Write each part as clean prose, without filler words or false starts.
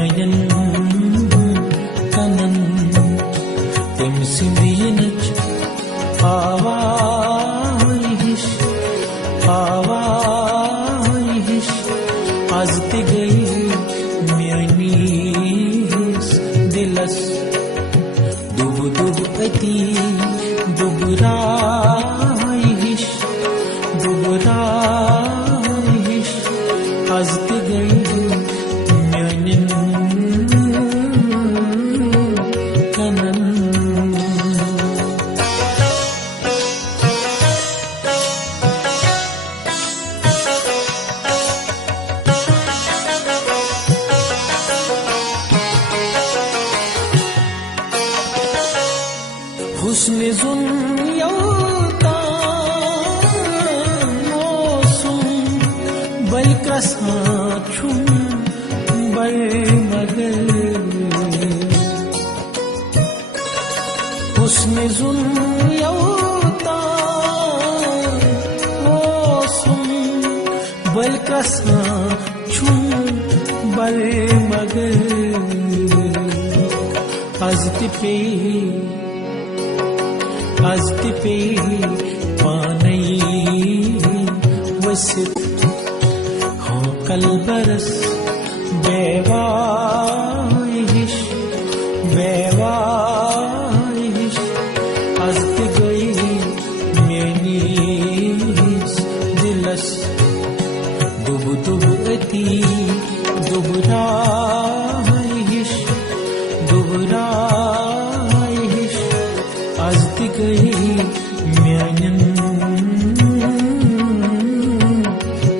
Mayan kanan temsindinach avaish azte gayi miyanis dilas dub ati dubraish azte gayi Husn zun yauta mosum bal kasachum bal magal Husn zun yauta mosum bal kasachum bal magal azte pe panai wasit ho kalbaras bewaish azte gayi menis dilas dub ati dubraish azte gayi miyanin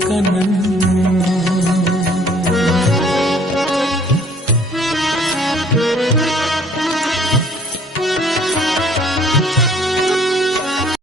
kanan